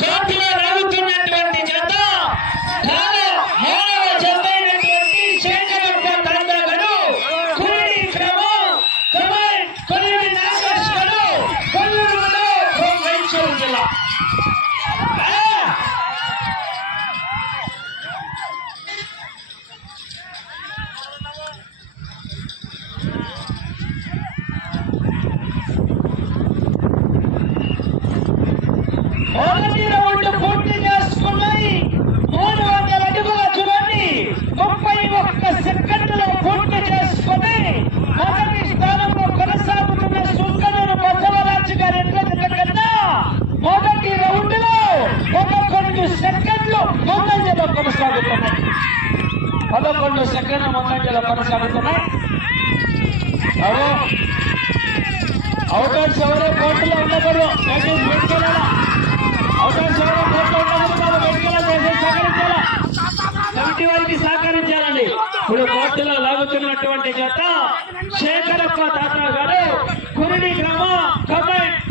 కోర్టులో రాగుతున్నటువంటి జత జత అయినటువంటి శేఖరప్ప తండ్రి గారు కుడి క్రమం కొల్లి నాగేష్ గారు కొల్లూరులో మైసూరు జిల్లా పూర్తి చేసుకున్నాయి. 300 అడుగుల దూరాన్ని 31 సెకండ్లలో పూర్తి చేసుకుని మొదటి స్థానంలో కొనసాగుతున్న సుంకనూరు బసవరాజు గారి కన్నా మొదటి రౌండ్ లో 11 సెకండ్లు ముందంజలో కొనసాగుతున్నాయి. 11 సెకండ్ల ముందంజలో కొనసాగుతున్నాయి. అవుటర్స్ ఎవరో కోర్టులో ఉండకూడదు. కమిటీ వారికి సహకరించాలండి. ఇప్పుడు కోర్టులో లాగుతున్నటువంటి జత శేఖరప్ప తాత గారు కురిడి గ్రామం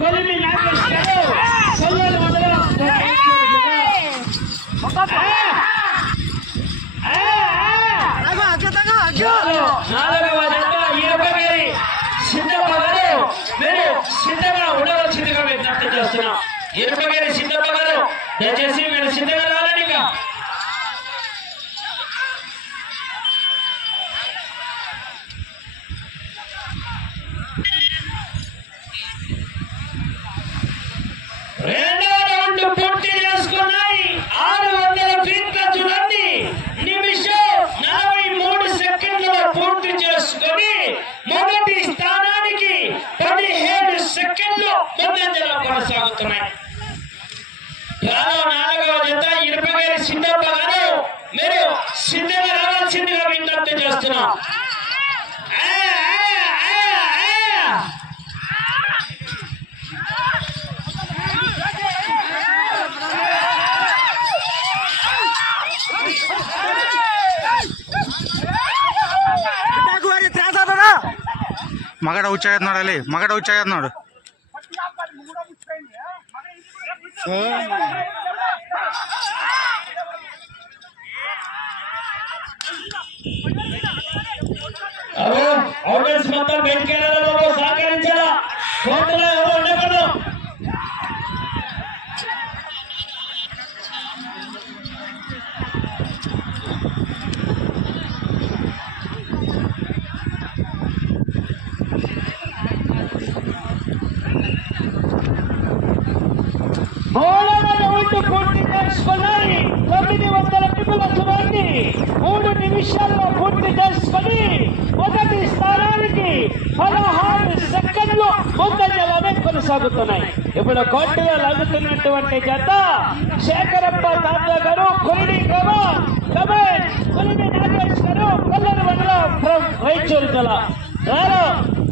కొలిమి నాగేష్ గారు కొల్లూరు మండలం 4వ జత ఈరపగారి సిద్ధప్ప గారు మీరు సిద్ధంగా ఉండవలసిందిగా విజ్ఞప్తి చేస్తున్నాం. ఈరపగారి సిద్ధప్ప గారు దయచేసి మీరు సిద్ధంగా రాలండి. రెండో రౌండ్ పూర్తి చేసుకున్నాయి. 600 ఫీట్ల దూరాన్ని నిమిషం 43 సెకండ్లలో పూర్తి చేసుకుని మొదటి స్థానానికి 17 సెకండ్లు ముందంజలో కొనసాగుతున్నాయి. 4వ జత ఇరపగారి సిద్ధప్ప గారు మీరు సిద్ధంగా రావాల్సిందిగా విజ్ఞప్తి చేస్తున్నాం. మగడ ఉచ్చాయన్నాడు అలే మగడ ఉచ్చాయన్నాడు మొత్తం వెంకయ్యలో సహకరించాలా. కోర్టులో ఎవరు ఉండకూడదు. పూర్తి చేసుకున్నాయి. 900 అడుగుల దూరాన్ని 3 నిమిషాల్లో పూర్తి చేసుకుని మొదటి స్థానానికి 16 సెకండ్లు ముందంజలోనే కొనసాగుతున్నాయి. ఇప్పుడు కోర్టులో లాగుతున్నటువంటి జత శేఖరప్ప తాత గారు కొలిడి గ్రామం కొలిమి నాగేష్ గారు కొల్లూరు మండలం రైచూరు జిల్లా.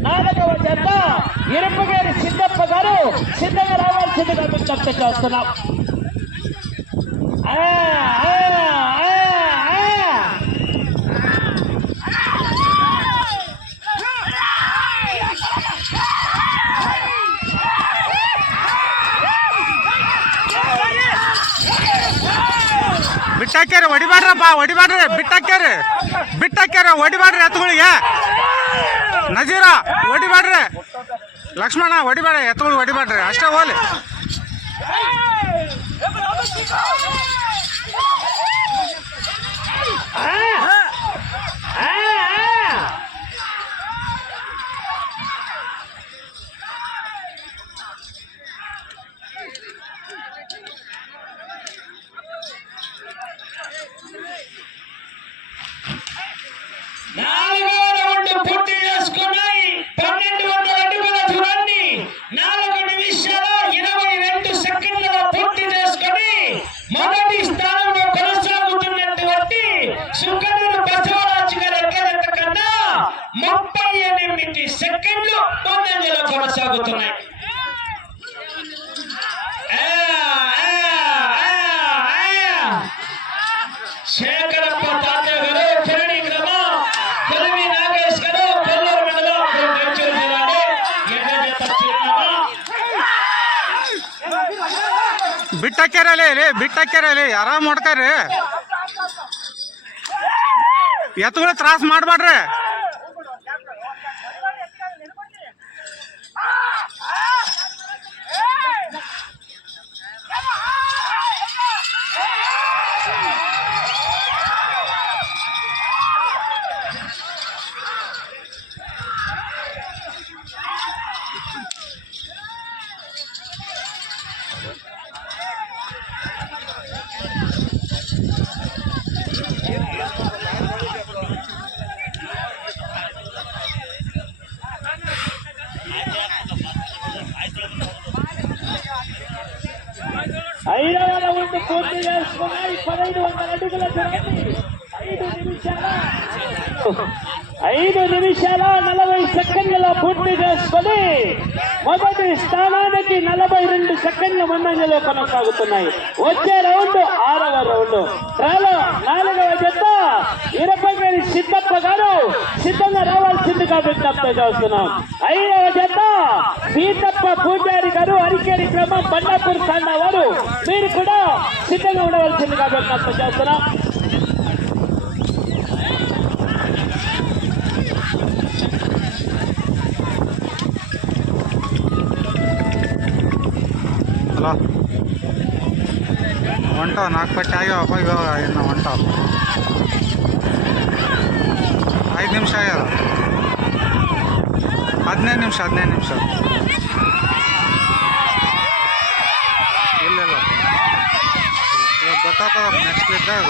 4వ జత ఇరపగారి సిద్ధప్ప గారు సిద్ధంగా రావాల్సిందిగా విజ్ఞప్తి చేస్తున్నాం. ಬಿಟ್ಟಾಕ್ಯಾರ ಹೊಡಿಬ್ಯಾಡ್ರಪ್ಪ ಹೊಡಿಬ್ಯಾಡ್ರಿ ಬಿಟ್ಟಾಕ್ಯಾರ ಹೊಡಿಬ್ಯಾಡ್ರಿ ಎತ್ತುಗಳಿಗೆ ನಜೀರ ಹೊಡಿಬ್ಯಾಡ್ರಿ ಲಕ್ಷ್ಮಣ ಹೊಡಿಬೇಡ ಎತ್ತುಗಳು ಹೊಡಿಬ್ಯಾಡ್ರಿ ಅಷ್ಟೇ ಹೋಲಿ నాలుగో రౌండ్ పూర్తి చేసుకున్నాయి 1200 అడుగుల దూరాన్ని 4 నిమిషాల 22 సెకండ్లలో పూర్తి చేసుకుని మొదటి స్థానంలో కొనసాగుతున్నటువంటి సుంకనూరు బసవరాజు గారి ఎడ్ల కన్నా 38 సెకండ్లు ముందంజలో కొనసాగుతున్నాయి. శేఖరప్ప తాతయ్య గారు పెరడి గ్రామం కొలిమి నాగేష్ గారు కొల్లూరు మండలం నెల్లూరు జిల్లా ఎడ్ల జత చిరునామా ಬಿಟ್ಟಾಕ್ಯಾರಲ್ಲಿ ಆರಾಮ್ ಹೊಡ್ಕಾರಿ ಎತ್ತುಗಳು ತ್ರಾಸ ಮಾಡ್ಬೇಡ್ರಿ ఐదవ రౌండ్ పూర్తి చేసుకున్నాయి 1500 అడుగుల దూరాన్ని 5 నిమిషాల 40 సెకండ్లలో పూర్తి చేసుకుని మొదటి స్థానానికి 42 సెకండ్ల ముందంజలో కొనసాగుతున్నాయి. వచ్చే రౌండ్ 6వ రౌండ్ డ్రాలో 4వ జత ఇరపగేరి సిద్ధప్ప గారు సిద్ధంగా రావాల్సిందిగా విజ్ఞప్తి చేస్తున్నాం. 5వ జత సీతప్ప పూజారి గారు అరికేరి గ్రామం బండాపూర్ తాండా వారు మీరు కూడా సిద్ధంగా ఉండవలసిందిగా విజ్ఞప్తి చేస్తున్నాం. ಹಲೋ ಹೊಂಟವ 4 ಪಟ್ಟಿ ಆಗ್ಯಾವಪ್ಪ ಇವಾಗ ಇನ್ನು ಹೊಂಟವ 5 ನಿಮಿಷ ಆಗ್ಯದ 15 ನಿಮಿಷ ಇಲ್ಲ ಇವಾಗ ಗೊತ್ತಾಗ್ತದ ನೆಕ್ಸ್ಟ್ ಇದ್ದಾಗ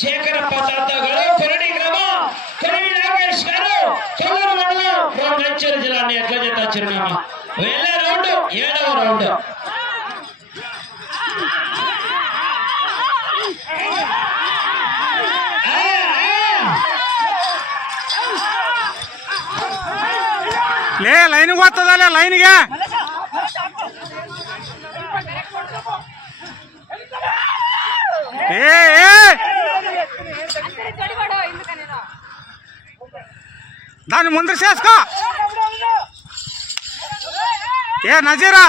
శేఖరప్ప తాతయ్య గారు పెరడి గ్రామం కొలిమి నాగేష్ గారు కొల్లూరు మండలం నెల్లూరు జిల్లా ఎడ్ల జత చిరునామా. వెళ్ళే రౌండ్ 7వ రౌండ్ ಲೇ ಲೈನ್ಗೆ ಹೋಗ್ತದಲ್ಲ ಲೈನ್ಗೆ దాన్ని ముందర చేసుకో నజీరా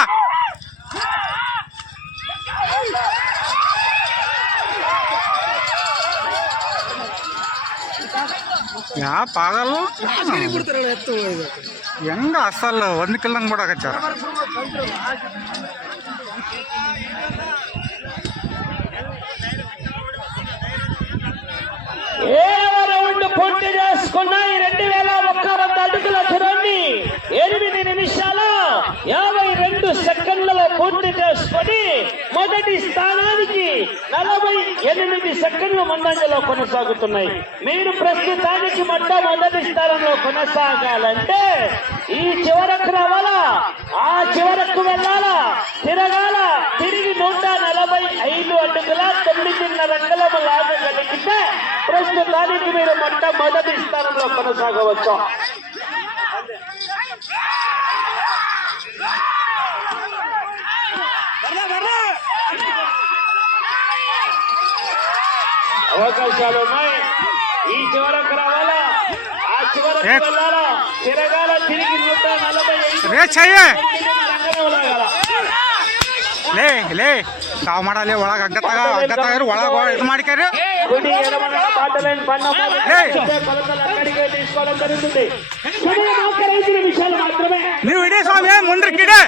ಯಾ ಪಾಗಲ್ಲು ಹೆಂಗ ಅಸಲ್ 1 ಕಿಲೋ ಕೂಡ ಹಚ್ಚಾರ పూర్తి చేసుకొని మొదటి స్థానానికి 48 సెకండ్ల ముందంజలో కొనసాగుతున్నాయి. మీరు ప్రస్తుతానికి మొట్టమొదటి స్థానంలో కొనసాగాలంటే ఈ చివరకు రావాలా, ఆ చివరకు వెళ్ళాలా, తిరగాల, తిరిగి 145 అడుగుల 9.5 అంగుళముల లాగగలిగితే ప్రస్తుతానికి మీరు మొట్టమొదటి స్థానంలో కొనసాగవచ్చు. అవకాశాలు ఉన్నాయి. ఈ చివరకు రావాలా, ఆ చివరకు వెళ్ళాలా, తిరగాల, తిరిగి 145 ಲೇ ಲೇ ತಾವು ಮಾಡಲೇ ಒಳಗೆ ಅಗ್ಗತ್ತಾಗ ಒಳಗೆ ಇದು ಮಾಡಿಕಾರಿ కుడి ఎడమన బాటలైన పన్న కొలతల అక్కడికి తీసుకోవడం జరుగుతుంది. సమయం మాత్రం 5 నిమిషాలు మాత్రమే. ನೀವು ಇಡೀ ಸ್ವಾಮಿ ಮುಂದ್ರಿ ಕಿಡೆ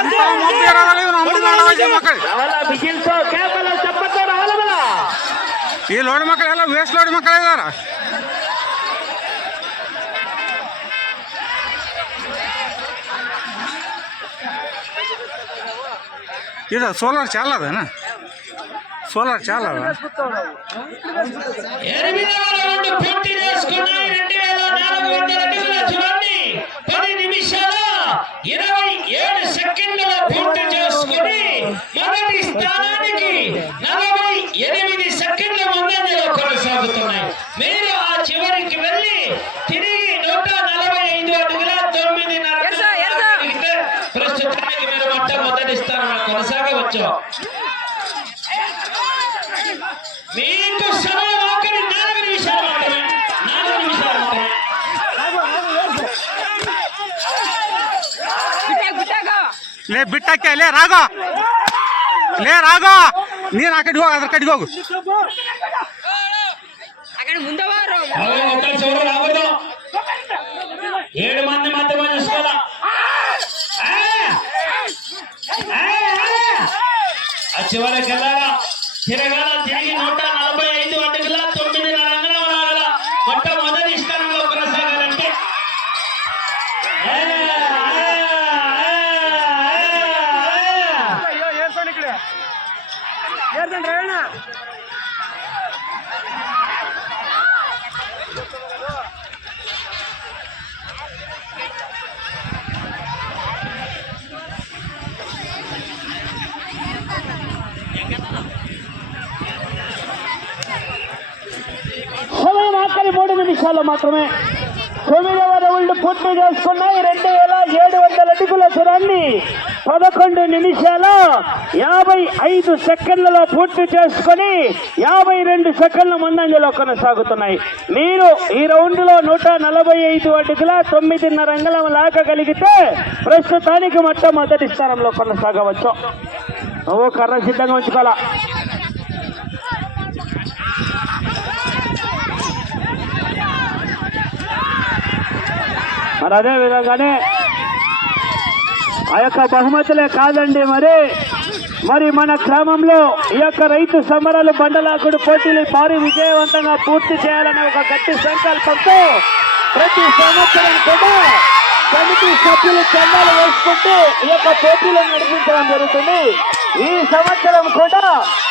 ఎంత మొత్తం ఇవ్వాలి ಮಕ್ಕಳು ಬಿಗಿಲ್ಸೋ ಕೇವಲ ಚಪ್ಪತ್ತು ರಾವಲಬಲ ಈ ಲೋಡ್ ಮಕ್ಕಳೆಲ್ಲ ವೇಸ್ಟ್ ಲೋಡ್ ಮಕ್ಕಳು ಇದಾರ. ಇದು ಸೋಲಾರ್ ಚಾಲ ಅದೇನಾ? సోలార్ చాలా 8వ రౌండ్ పూర్తి చేసుకున్నాయి. 2400 అడుగుల చివరిని 10 నిమిషాల 27 సెకండ్లలో పూర్తి చేసుకుని మొదటి స్థానానికి 48 సెకండ్ల ముందంజలో కొనసాగుతున్నాయి. మీరు ఆ చివరికి వెళ్ళి తిరిగి 145 అడుగుల 9.5 ప్రస్తుతానికి మీరు మొట్టమొదటి స్థానంలో కొనసాగవచ్చు. మీకు సమయం ఆఖరి 4 నిమిషాలు మాత్రమే. 4 నిమిషాలు మాత్రమే. ಲೇ ಬಿಟ್ಟಕ್ಕೆ ಲೇ ರಾಗೋ ನೀನು ಆ ಕಡೆ ಹೋಗು, ಅದ್ರ ಕಡೆಗೆ ಹೋಗು. రాకూడదు. 7 మంది మాత్రమే చూసుకోవాలా. ఆ చివరికి వెళ్ళాలా, తిరగాల, తిరిగి 145 అడుగుల 9.5 అంగుళాల మొట్టమొదటి స్థానంలో కొనసాగాలంటే సమయం ఆఖరి 3 నిమిషాలు మాత్రమే. 9వ రౌండ్ పూర్తి చేసుకున్నాయి. 2700 అడుగుల దూరాన్ని 11 నిమిషాల 55 సెకండ్లలో పూర్తి చేసుకొని 52 సెకండ్ల ముందంజలో కొనసాగుతున్నాయి. మీరు ఈ రౌండ్ లో 145 అడుగుల 9.5 అంగుళం లాగగలిగితే ప్రస్తుతానికి మొట్టమొదటి స్థానంలో కొనసాగవచ్చు. నువ్వు కర్ర సిద్ధంగా ఉంచుకోవాలా. మరి అదే విధంగానే ఆ యొక్క బహుమతులే కాదండి, మరి మన గ్రామంలో ఈ యొక్క రైతు సమరాలు బండలాకుడు పోటీలు భారీ విజయవంతంగా పూర్తి చేయాలనే ఒక గట్టి సంకల్పంతో ప్రతి సంవత్సరం కూడా కమిటీ సభ్యులు చందాలు వేసుకుంటూ ఈ యొక్క పోటీలను నడిపించడం జరుగుతుంది. ఈ సంవత్సరం కూడా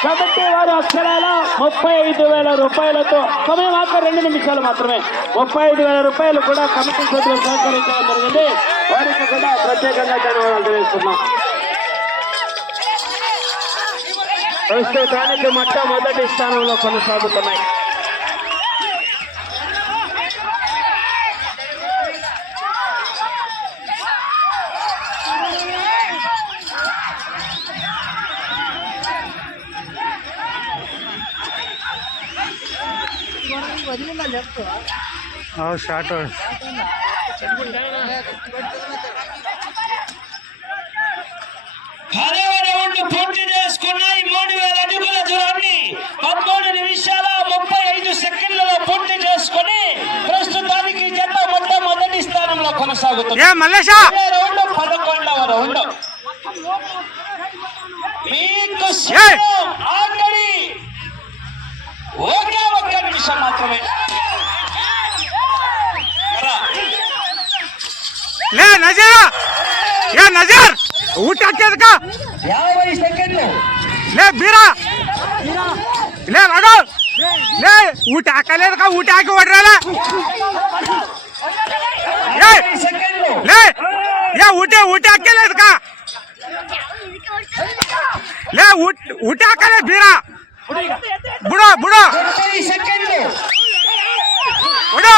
కమిటీ వారు అక్షరాల 35,000 రూపాయలతో, సమయం ఆఖరి 2 నిమిషాలు మాత్రమే, 35,000 రూపాయలు కూడా కమిటీ సభ్యులు సహకరించడం జరిగింది. వారికి కూడా ప్రత్యేకంగా ధన్యవాదాలు తెలియజేస్తున్నాం. ప్రస్తుతానికి మొట్టమొదటి స్థానంలో కొనసాగుతున్నాయి. షార్ట్ 10వ రౌండ్ పూర్తి చేసుకున్నాయి. 3000 అడుగుల దూరాన్ని 13 నిమిషాల 35 సెకండ్లలో పూర్తి చేసుకుని ప్రస్తుతానికి జత మొట్టమొదటి స్థానంలో కొనసాగుతుంది. మల్లేశ రౌండ్ 11వ రౌండ్. మీకు ఆఖరి ఒకే 1 నిమిషం మాత్రమే. నజీర్ ఊటి ಹಾಕಿದಕ್ಕ 50 సెకండ్లు లే బీరా లే రఘు లే ఊటి ಹಾಕలేదಕ್ಕ ఊటి ಹಾಕಿ ಹೊಡ್ರಲ್ಲ 50 సెకండ్లు లే ఊటి ಹಾಕలేదಕ್ಕ లే ఊటి ಹಾಕలే బీరా బుడో 30 సెకండ్లు బుడో